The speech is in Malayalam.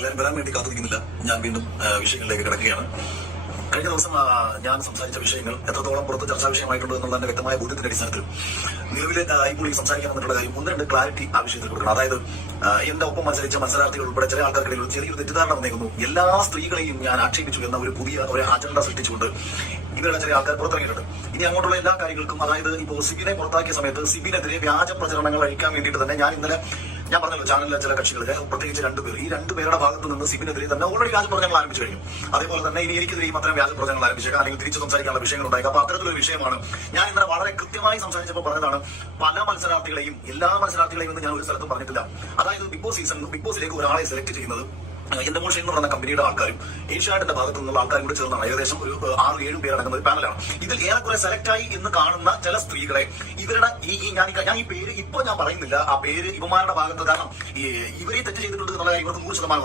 എല്ലാവരും വരാൻ വേണ്ടി കാത്തിരിക്കുന്നില്ല. ഞാൻ വീണ്ടും വിഷയങ്ങളിലേക്ക് കിടക്കുകയാണ്. കഴിഞ്ഞ ദിവസം ഞാൻ സംസാരിച്ച വിഷയങ്ങൾ എത്രത്തോളം പുറത്ത് ചർച്ചാ വിഷയമായിട്ടുണ്ട് എന്നുള്ളതിന്റെ വ്യക്തമായ ബോധ്യത്തിന്റെ അടിസ്ഥാനത്തിൽ നിലവിലെ ഇപ്പോൾ ഈ സംസാരിക്കാൻ വന്നിട്ടുള്ള കാര്യം ഒന്ന് രണ്ട് ക്ലാരിറ്റി ആ വിഷയത്തിൽ കൊടുക്കണം. അതായത് എന്റെ ഒപ്പം മത്സരിച്ച മത്സരാർത്ഥികൾ ഉൾപ്പെടെ ചില ആൾക്കാർക്കിടയിൽ ഒരു ചെറിയൊരു തെറ്റിദ്ധാരണ വന്നേക്കുന്നു. എല്ലാ സ്ത്രീകളെയും ഞാൻ ആക്ഷേപിച്ചു എന്ന ഒരു പുതിയ ഒരു അജണ്ട സൃഷ്ടിച്ചുകൊണ്ട് ഇവരുടെ ചെറിയ ആൾക്കാർ പുറത്തിറങ്ങിയിട്ടുണ്ട്. ഇനി അങ്ങോട്ടുള്ള എല്ലാ കാര്യങ്ങൾക്കും അതായത് ഇപ്പോൾ സിബിനെ പുറത്താക്കിയ സമയത്ത് സിബിനെതിരെ വ്യാജ പ്രചരണങ്ങൾ അഴിക്കാൻ വേണ്ടിയിട്ട് തന്നെ ഞാൻ ഇന്നലെ ഞാൻ പറഞ്ഞല്ലോ ചാനലിലെ ചില കക്ഷികളുടെ പ്രത്യേകിച്ച് രണ്ടുപേർ ഈ രണ്ടുപേരുടെ ഭാഗത്ത് നിന്ന് സിബിനെതിരെ തന്നെ ഓൾറെഡി വ്യാജ പ്രചരണങ്ങൾ ആരംഭിച്ചു കഴിഞ്ഞു. അതേപോലെ തന്നെ ഇനി എനിക്കെതിരെയും മാത്രം വ്യാജ പ്രചരണങ്ങൾ ആരംഭിച്ചേക്കാം അല്ലെങ്കിൽ തിരിച്ചു സംസാരിക്കാനുള്ള വിഷയങ്ങൾ ഉണ്ടായേക്കാം അപ്പൊ അത്തരത്തിലൊരു വിഷയമാണ് ഞാൻ ഇന്നലെ വളരെ കൃത്യമായി സംസാരിച്ചപ്പോൾ പറഞ്ഞതാണ് പല മത്സരാർത്ഥികളെയും എല്ലാ മത്സരാർത്ഥികളെയും ഒന്നും ഞാൻ ഒരു സ്ഥലത്തും പറഞ്ഞിട്ടില്ല. അതായത് ബിഗ് ബോസ് സീസൺ ബിഗ് ബോസിലേക്ക് ഒരാളെ സെലക്ട് ചെയ്യുന്നത് എന്റെ മോഷൻ എന്ന് പറയുന്ന കമ്പനിയുടെ ആൾക്കാരും ഏഷ്യാനെറ്റിന്റെ ഭാഗത്തു നിന്നുള്ള ആൾക്കാരും കൂടെ ചേർന്നാണ് ഏകദേശം ഒരു ആറ് ഏഴും പേര് അടങ്ങുന്ന ഒരു പാനലാണ് ഇതിൽ ഏറെക്കുറെ സെലക്ട് ആയി എന്ന് കാണുന്ന ചില സ്ത്രീകളെ ഇവരുടെ ഈ ഞാൻ ഞാൻ ഈ പേര് ഇപ്പൊ ഞാൻ പറയുന്നില്ല. ആ പേര് ഇവമാരുടെ ഭാഗത്ത് കാരണം ഇവരെ തെറ്റ് ചെയ്തിട്ടുണ്ട് എന്നുള്ള ഇവർക്ക് നൂറ് ശതമാനം